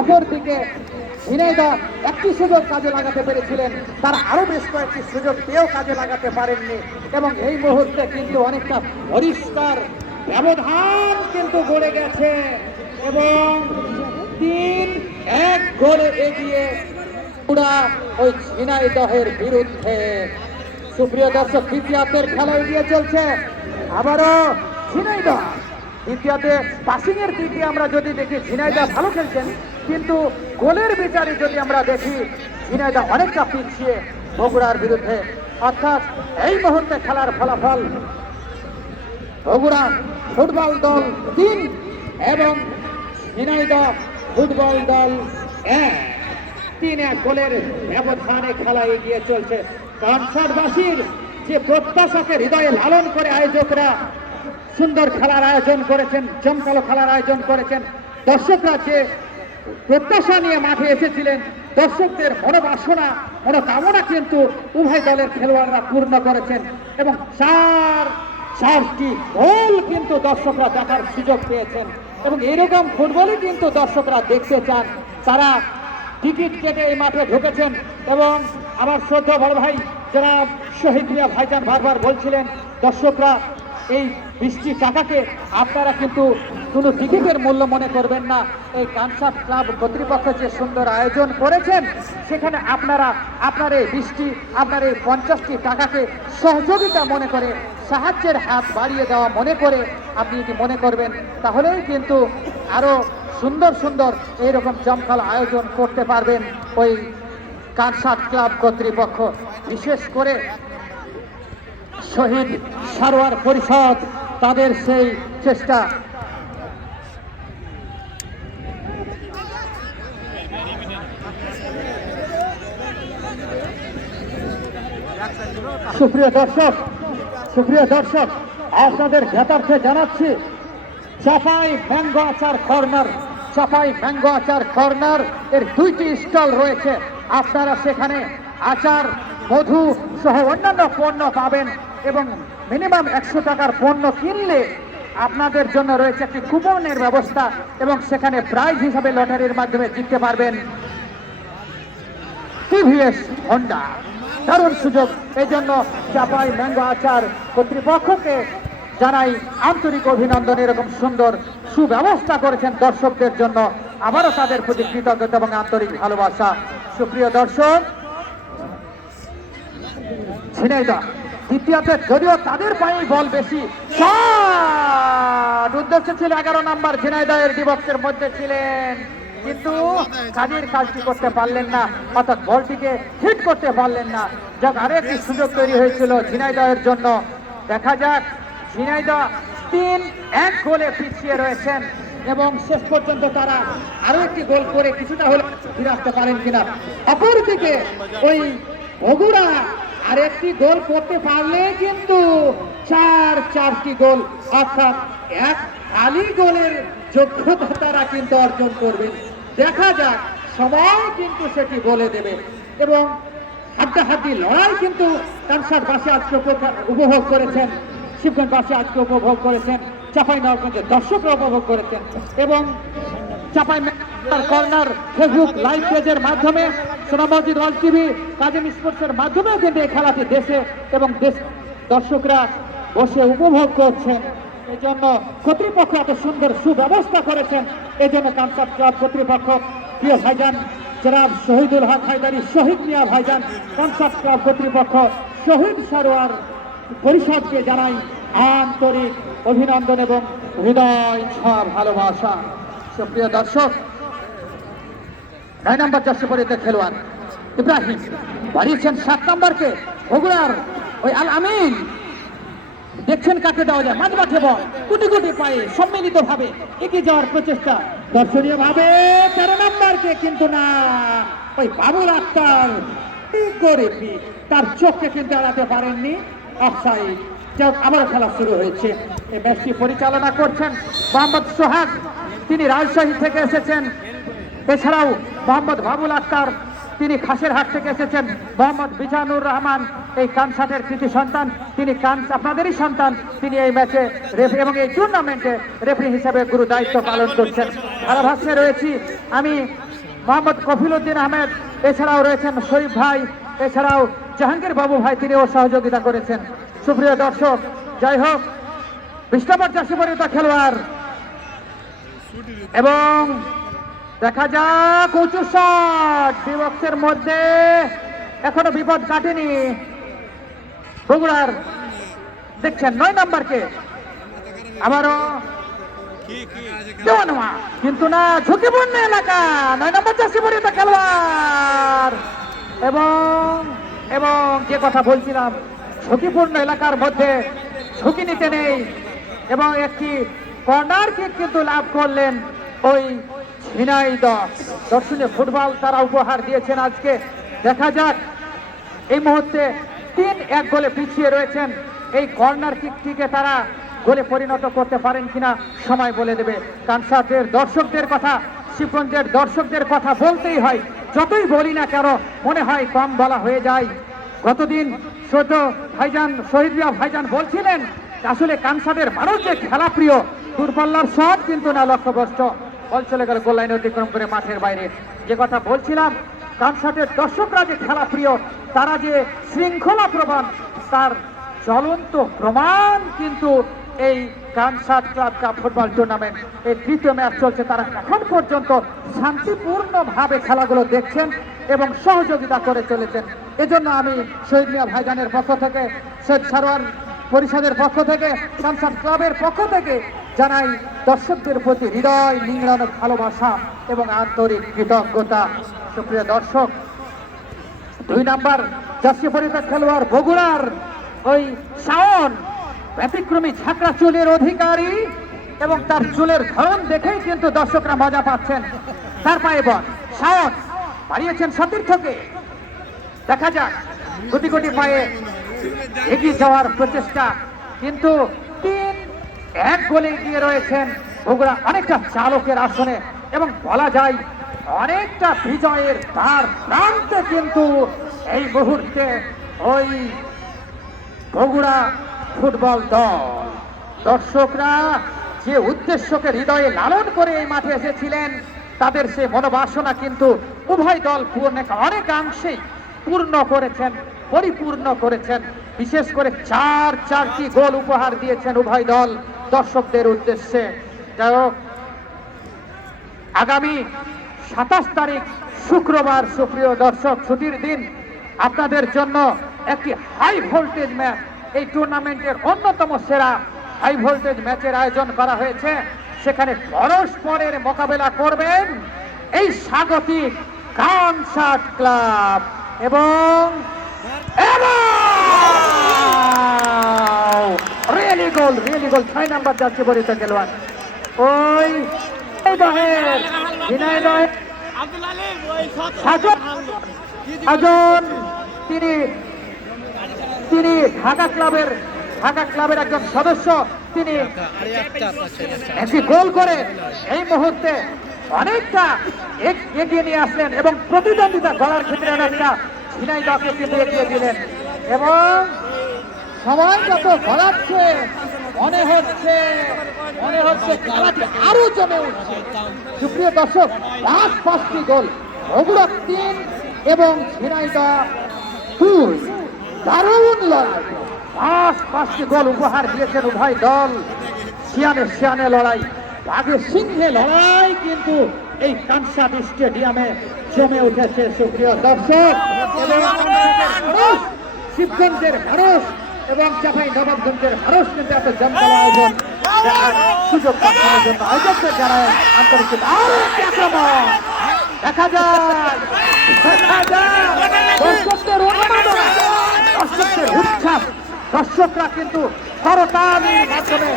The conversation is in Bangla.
অপরদিকে ঝিনাইদা একটি সুযোগ কাজে লাগাতে পেরেছিলেন। তার আরও বেশ কয়েকটি সুযোগ পেয়েও কাজে লাগাতে পারেননি এবং এই মুহূর্তে কিন্তু অনেকটা পরিষ্কার ব্যবধান কিন্তু গড়ে গেছে এবং তিন এক গোলে এগিয়ে পুরা ওই ঝিনাইদহের বিরুদ্ধে। সুপ্রিয় দর্শক, দ্বিতীয়ার্ধের খেলা এগিয়ে চলছে। আবারও ঝিনাইদহ। দ্বিতীয়তে পাসিং এর দিকে আমরা যদি দেখি ঝিনাইদা ভালো খেলছেন। কিন্তু গোলের বিচারে যদি আমরা দেখি ঝিনাইদা অনেকটা পিছিয়ে বগুড়ার বিরুদ্ধে। অর্থাৎ এই মুহূর্তে খেলার ফলাফল বগুড়া ফুটবল দল তিন এবং ঝিনাইদহ ফুটবল দল এক। তিন এক গোলের ব্যবধানে খেলা এগিয়ে চলছে। কনসার্টবাসীর যে প্রত্যাশাকে হৃদয়ে লালন করে আয়োজকরা সুন্দর খেলার আয়োজন করেছেন, জমকালো খেলার আয়োজন করেছেন। দর্শকরা যে প্রত্যাশা নিয়ে মাঠে এসেছিলেন। দর্শকদের মনোবাসনা, মনোকামনা কিন্তু উভয় দলের খেলোয়াড়রা পূর্ণ করেছেন এবং চার, চারটি গোল কিন্তু দর্শকরা দেখার সুযোগ পেয়েছেন। এবং এরকম ফুটবলই কিন্তু দর্শকরা দেখতে চান। তারা টিকিট কেটে এই মাঠে ঢুকেছেন এবং আমার শ্রদ্ধা বড় ভাই যারা শহীদ মিয়া ভাইজান বারবার বলছিলেন, দর্শকরা এই বৃষ্টি টাকাকে আপনারা কিন্তু কোনো টিকিটের মূল্য মনে করবেন না, এই কানসার ক্লাব কর্তৃপক্ষ যে সুন্দর আয়োজন করেছেন, সেখানে আপনারা, আপনার এই বৃষ্টি আপনার এই পঞ্চাশটি টাকাকে সহযোগিতা মনে করে, সাহায্যের হাত বাড়িয়ে দেওয়া মনে করে আপনি যদি মনে করবেন, তাহলেই কিন্তু আরও সুন্দর সুন্দর এইরকম জমকাল আয়োজন করতে পারবেন ওই কানসার ক্লাব কর্তৃপক্ষ। বিশেষ করে শহীদ সারোয়ার পরিষদ, তাদের সেই চেষ্টা সুপ্রিয় দর্শক সুপ্রিয় দর্শক, আপনাদের জ্ঞাতার্থে জানাচ্ছি, Chapai mango achar corner, Chapai mango achar corner, এর দুইটি স্টল রয়েছে। আপনারা সেখানে আচার, মধু সহ অন্যান্য পণ্য পাবেন এবং মিনিমাম একশো টাকার পণ্য কিনলে আপনাদের জন্য রয়েছে একটি কুপনের ব্যবস্থা এবং সেখানে প্রাইজ হিসাবে লটারির মাধ্যমে জিততে পারবেন। TVS Honda. দারুণ সুযোগ। এই জন্য চাপাই ম্যাঙ্গো আচার কর্তৃপক্ষকে জানাই আন্তরিক অভিনন্দন। এরকম সুন্দর সুব্যবস্থা করেছেন দর্শকদের জন্য। আবারও তাদের প্রতি কৃতজ্ঞতা এবং আন্তরিক ভালোবাসা। সুপ্রিয় দর্শক ঝিনাইদা দ্বিতীয়তে যদিও তাদের পায়ে বল বেশি উদ্দেশ্য ছিল এগারো নাম্বার ঝিনাইদহের ডিবক্সের মধ্যে ছিলেন কিন্তু কাজের কাজটি করতে পারলেন না? অর্থাৎ বলটিকে হিট করতে পারলেন না। যাক আরেকটি সুযোগ তৈরি হয়েছিল ঝিনাইদহের জন্য। দেখা যাক, ঝিনাইদহ তিন এক গোলে পিছিয়ে রয়েছেন এবং শেষ পর্যন্ত তারা আরও একটি গোল করে কিছুটা হলে ফিরে আসতে পারেন কিনা। অপরদিকে ওই বগুড়া আর একটি গোল করতে পারলে কিন্তু চার চারটি গোল, অর্থাৎ এক খালি গোলের যোগ্যতা তারা কিন্তু অর্জন করবেন। দেখা যাক, সবাই কিন্তু সেটি বলে দেবে। এবং হাড্ডাহাড্ডি লড়াই কিন্তু কানসার বাসে আজকে উপভোগ- করেছেন শিবগঞ্জবাসী আজকে উপভোগ করেছেন, চাপাই নগরগঞ্জের দর্শকরা উপভোগ করেছেন, এবং চাপাই কর্নার ফেসবুক লাইভ পেজের মাধ্যমে সোনামসজিদ ওয়াল টিভি কাজিম স্পোর্টসের মাধ্যমেও কিন্তু এই খেলাটি দেশে এবং দেশ দর্শকরা বসে উপভোগ করছেন। এই জন্য কর্তৃপক্ষ এত সুন্দর সুব্যবস্থা করেছেন। এই জন্য কানসার ক্লাব কর্তৃপক্ষ, প্রিয় ভাইজান, জনাব শহীদুল হক হায়দারি, শহীদ মিয়া ভাইজান কানসার ক্লাব কর্তৃপক্ষ, শহীদ সারোয়ার পরিষদকে জানাই আন্তরিক অভিনন্দন এবং হৃদয় ছোঁয়া ভালোবাসা। সুপ্রিয় দর্শক, নয় নম্বর জার্সি পরিতে খেলোয়াড় ইব্রাহিম বাড়িয়েছেন সাত নম্বরকে, বগুড়ার ওই আল আমিন। দেখছেন কাকে দেওয়া যায়? মাঝ মাঠে বল কোটি কোটি পায়ে সম্মিলিত ভাবে এগিয়ে যাওয়ার প্রচেষ্টা। দর্শনীয় ভাবে তেরো নম্বরকে কিন্তু না, ওই বাবুল আক্তার করে তার চোখকে কিন্তু এড়াতে পারেননি। অফসাইড যাক আবার খেলা শুরু হয়েছে। এই ম্যাচটি পরিচালনা করছেন মোহাম্মদ সোহাগ। তিনি রাজশাহী থেকে এসেছেন। এছাড়াও মোহাম্মদ বাবুল আক্তার, তিনি খাসের হাট থেকে এসেছেন মোহাম্মদ বিজানুর রহমান। এই কানসাটের কৃতি সন্তান, তিনি কানস আপনাদেরই সন্তান, তিনি এই ম্যাচে রেফ এবং এই টুর্নামেন্টে রেফারি হিসেবে গুরু দায়িত্ব পালন করছেন। ধারাভাষ্যে রয়েছি আমি মোহাম্মদ কফিল উদ্দিন আহমেদ, এছাড়াও রয়েছেন শরীফ ভাই, এছাড়াও জাহাঙ্গীর বাবু ভাই, তিনিও সহযোগিতা করেছেন। সুপ্রিয় দর্শক, যাই হোক নম্বর চাষি পরিণত খেলোয়াড়। এবং দেখা যাক, উঁচু শট বিভক্তের মধ্যে এখনও বিপদ কাটেনি। বগুড়ার দেখছেন নয় নাম্বারকে। আবারও কিন্তু না, ঝুঁকিপূর্ণ এলাকা। নয় নম্বর চাষি পরিণত খেলোয়াড়। এবং এবং যে কথা বলছিলাম, ঝুঁকিপূর্ণ এলাকার মধ্যে ঝুঁকি নিতে নেই। এবং একটি কর্নার কিক কিন্তু লাভ করলেন ওই ঝিনাইদহ দর্শনীয় ফুটবল তারা উপহার দিয়েছেন আজকে। দেখা যাক এই মুহূর্তে তিন এক গোলে পিছিয়ে রয়েছেন। এই কর্নার কিকটিকে তারা গোলে পরিণত করতে পারেন কিনা সময় বলে দেবে। কানসাটের দর্শকদের কথা, শিবগঞ্জের দর্শকদের কথা বলতেই হয়। যতই বলি না কেন, মনে হয় কম বলা হয়ে যায়। গতদিন শ্রদ্ধ ভাইজান শহীদ ভাইজান বলছিলেন, আসলে কানসাটের মানুষ যে খেলা প্রিয়, দূরপাল্লার সব কিন্তু না লক্ষ্যভ্রষ্ট। বল চলে গেল গোল লাইনে অতিক্রম করে মাঠের বাইরে। যে কথা বলছিলাম কানসাটের দর্শকরা যে খেলা প্রিয়, তারা যে শৃঙ্খলা প্রমাণ, তার জ্বলন্ত প্রমাণ কিন্তু এই Kansat club cup football tournament এই তৃতীয় ম্যাচ চলছে। তারা এখন পর্যন্ত শান্তিপূর্ণভাবে খেলাগুলো দেখছেন এবং সহযোগিতা করে চলেছেন। এজন্য আমি শহীদ মিয়া ভাইজানের পক্ষ থেকে সৈয়দ সারোয়ার পরিষদের পক্ষ থেকে, কানসাট ক্লাবের পক্ষ থেকে জানাই দর্শকদের প্রতি হৃদয় নিংড়ানো ভালোবাসা এবং আন্তরিক কৃতজ্ঞতা। সুপ্রিয় দর্শক, দুই নাম্বার জাতীয় পরিষদ খেলোয়াড় বগুড়ার ওই শাওন, ব্যতিক্রমী ঝাঁকড়া চুলের অধিকারী এবং তার চুলের ধরন দেখেই কিন্তু দর্শকরা মজা পাচ্ছেন। তার পায়ে বল। শাওন বাড়িয়েছেন সতীর্থকে। দেখা যাক, কোটি কোটি পায়ে এগিয়ে যাওয়ার প্রচেষ্টা, কিন্তু এক গোলে এগিয়ে রয়েছেন বগুড়া অনেকটা চালকের আসনে এবং বলা যায় অনেকটা বিজয়ের তার প্রান্তে কিন্তু এই মুহূর্তে ওই বগুড়া ফুটবল দল। দর্শকরা যে উদ্দেশ্যকে হৃদয়ে লালন করে এই মাঠে এসেছিলেন, তাদের সে মনোবাসনা কিন্তু উভয় দল পূর্ণ অনেকাংশেই পূর্ণ করেছেন, পরিপূর্ণ করেছেন। বিশেষ করে চার চারটি গোল উপহার দিয়েছেন উভয় দল। দর্শকদের উদ্দেশ্যে। আগামী সাতাশ তারিখ শুক্রবার, সুপ্রিয় দর্শক, ছুটির দিন। আপনাদের জন্য একটি হাই ভোল্টেজ ম্যাচ এই টুর্নামেন্টের অন্যতম সেরা হাই ভোল্টেজ ম্যাচের আয়োজন করা হয়েছে। সেখানে পরস্পরের মোকাবেলা করবেন এই স্বাগতিক কানসাট ক্লাব এবং রিয়েলি গোল রিয়েলি গোল ছয় নাম্বার যাচ্ছে বরিত খেলোয়াড়। ওই তিনি তিনি ঢাকা ক্লাবের ঢাকা ক্লাবের একজন সদস্য, তিনি একটি গোল করে এই মুহূর্তে অনেকটা এগ- এগিয়ে নিয়ে আসলেন এবং প্রতিদ্বন্দ্বিতা গড়ার ক্ষেত্রে অনেকটা ঝিনাইদহকে কিন্তু এগিয়ে দিলেন। এবং সময় যত গড়াচ্ছে মনে হচ্ছে মনে হচ্ছে খেলাটি আরও জমে উঠছে। সুপ্রিয় দর্শক লাস্ট পাঁচটি গোল বগুড়া তিন এবং ঝিনাইদহ দুই। দারুণ লড়াই। পাঁচ পাঁচটি গোল উপহার দিয়েছেন উভয় দল। শিয়ানে শিয়ানে লড়াই বাঘে সিংহে লড়াই কিন্তু এই কানসাট স্টেডিয়ামে জমে উঠেছে, সুপ্রিয় দর্শক। এবং শিবগঞ্জের মানুষ এবং চাপাই নবাবগঞ্জের মানুষ কিন্তু এত জমকালো আয়োজন সুযোগ পাচ্ছেন জন্য আয়োজকদের জানায় আন্তর্জাতিক আরও আক্রমণ দেখা যায় দর্শকদের উচ্ছ্বাস দর্শকরা কিন্তু করতালির মাধ্যমে